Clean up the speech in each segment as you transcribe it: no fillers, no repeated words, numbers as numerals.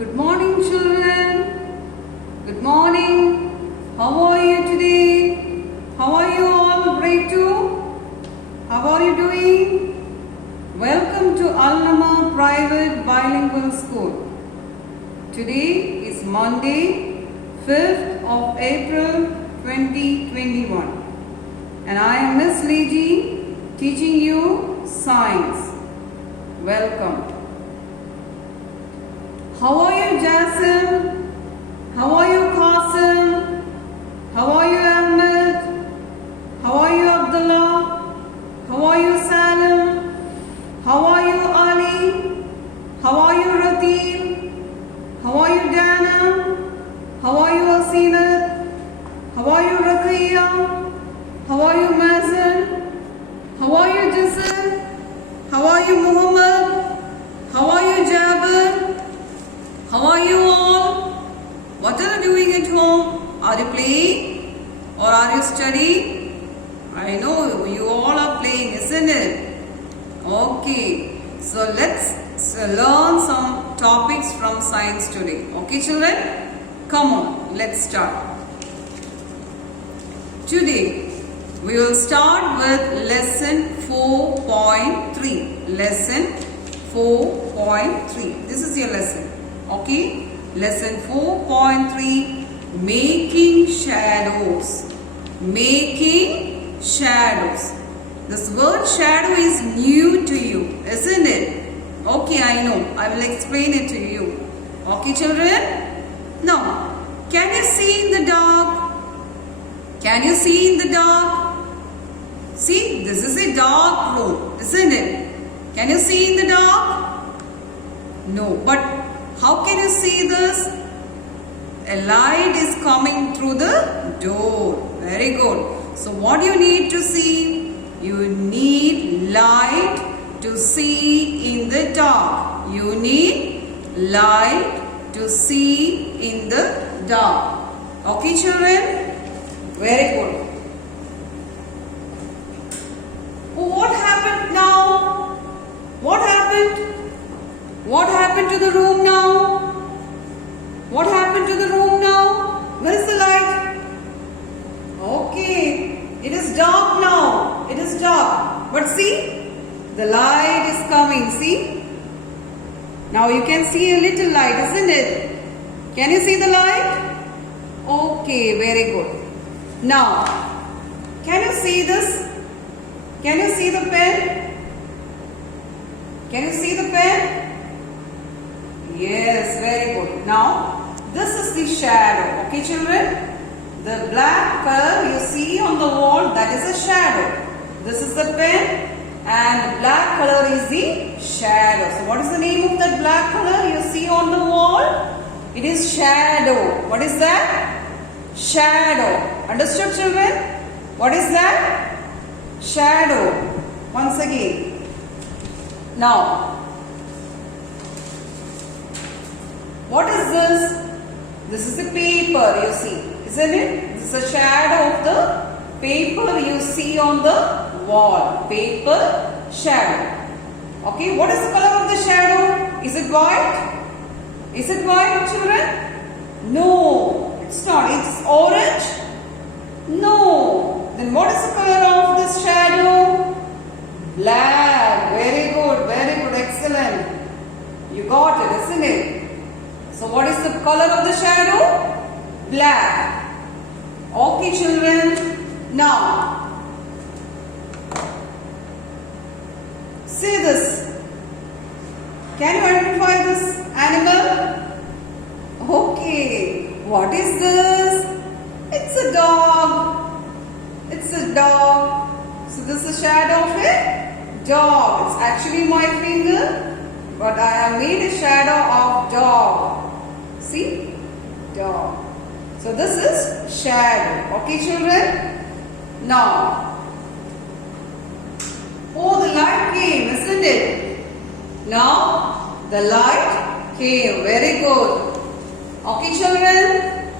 Good morning, children. Good morning. How are you today? How are you all, grade 2? How are you doing? Welcome to Al-Nama Private Bilingual School. Today is Monday, 5th of April 2021. And I am Miss Leji, teaching you science. Welcome. How are you, Jasim? How are you, Qasim? How are you, Ahmed? How are you, Abdullah? How are you, Salim? How are you, Ali? How are you, Ratil? How are you, Dana? How are you, Asinat? How are you, Raqiya? How are you, Mazen? How are you, Jisr? How are you, Muhammad? How are you, Jabir? How are you all? What are you doing at home? Are you playing or are you studying? I know you all are playing, isn't it? Okay, so let's learn some topics from science today. Okay, children? Come on, let's start. Today we will start with lesson 4.3. Lesson 4.3. This is your lesson. Okay, lesson 4.3, making shadows. Making shadows. This word shadow is new to you, isn't it? Okay, I know. I will explain it to you. Okay, children? Now, can you see in the dark? Can you see in the dark? See, this is a dark room, isn't it? Can you see in the dark? No, but how can you see this? A light is coming through the door. Very good. So what do you need to see? You need light to see in the dark. You need light to see in the dark. Okay, children? Very good. What happened now? What happened? What happened to the room now? What happened to the room now? Where is the light? Okay, it is dark now. It is dark. But see, the light is coming. See? Now you can see a little light, isn't it? Can you see the light? Okay, very good. Now, can you see this? Can you see the pen? Can you see the pen? Yes, very good. Now, this is the shadow. Okay, children? The black color you see on the wall, that is a shadow. This is the pen and the black color is the shadow. So, what is the name of that black color you see on the wall? It is shadow. What is that? Shadow. Understood, children? What is that? Shadow. Once again. Now, what is this? This is a paper you see, isn't it? This is a shadow of the paper you see on the wall. Paper shadow. Okay, what is the color of the shadow? Is it white? Is it white, children? No, it's not. It's orange? No. Then what is the color of this shadow? Black. Very good, excellent. You got it, isn't it? So what is the color of the shadow? Black. Okay, children. Now, see this. Can you identify this animal? Okay. What is this? It's a dog. It's a dog. So this is the shadow of a dog. It's actually my finger, but I have made a shadow of dog. See? Dog. So this is shadow. Okay, children? Now, oh, the light came, isn't it? Now, the light came. Very good. Okay, children?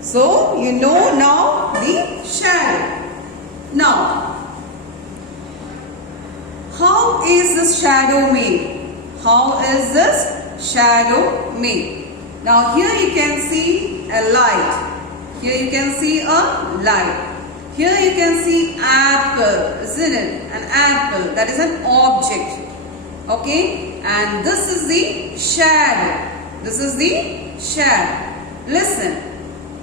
So, you know now the shadow. Now, how is this shadow made? How is this shadow made? Now here you can see a light. Here you can see a light. Here you can see apple, isn't it? An apple, that is an object. Okay, and this is the shadow. This is the shadow. Listen,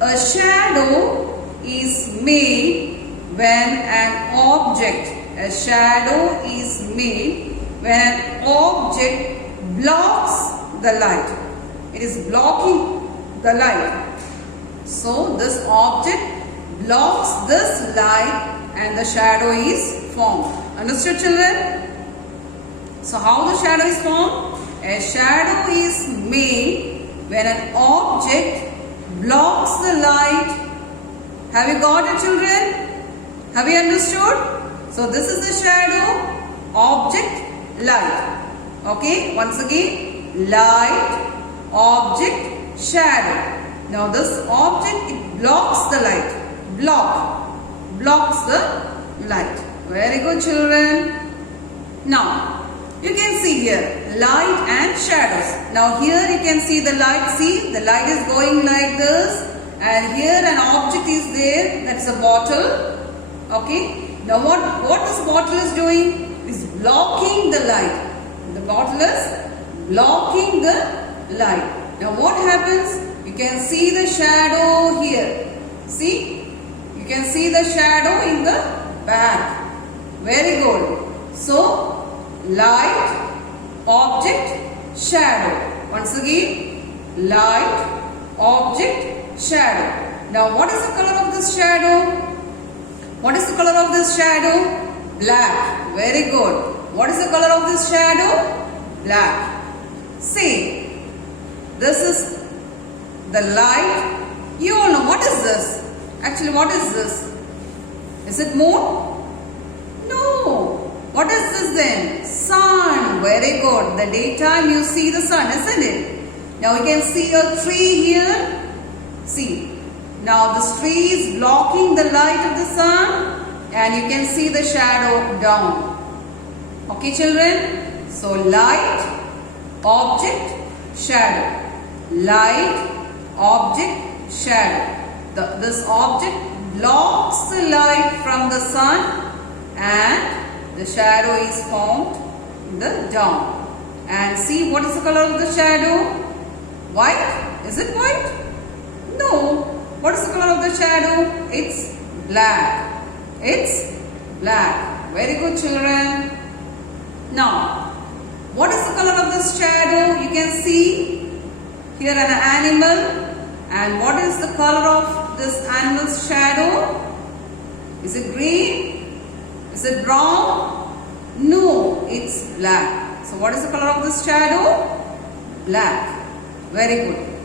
a shadow is made when an object, a shadow is made when an object blocks the light. It is blocking the light. So this object blocks this light and the shadow is formed. Understood, children? So how the shadow is formed? A shadow is made when an object blocks the light. Have you got it, children? Have you understood? So this is the shadow, object, light. Okay, once again, light, object, shadow. Now this object, it blocks the light. Blocks the light. Very good, children. Now you can see here light and shadows. Now here you can see the light. See, the light is going like this, and here an object is there. That's a bottle. Okay. Now what this bottle is doing is blocking the light. The bottle is blocking the light. Now what happens? You can see the shadow here. See, you can see the shadow in the back. Very good. So light, object, shadow. Once again, light, object, shadow. Now what is the color of this shadow? What is the color of this shadow? Black. Very good. What is the color of this shadow? Black. See, this is the light. You all know what is this? Actually, what is this? Is it moon? No. What is this then? Sun. Very good. The daytime you see the sun, isn't it? Now you can see a tree here. See. Now this tree is blocking the light of the sun, and you can see the shadow down. Okay, children? So light, object, shadow. Light, object, shadow. This object blocks the light from the sun, and the shadow is formed in the down. And see, what is the color of the shadow? White? Is it white? No. What is the color of the shadow? It's black. It's black. Very good, children. Now, what is the color of this shadow? You can see here an animal. And what is the color of this animal's shadow? Is it green? Is it brown? No, it's black. So what is the color of this shadow? Black. Very good.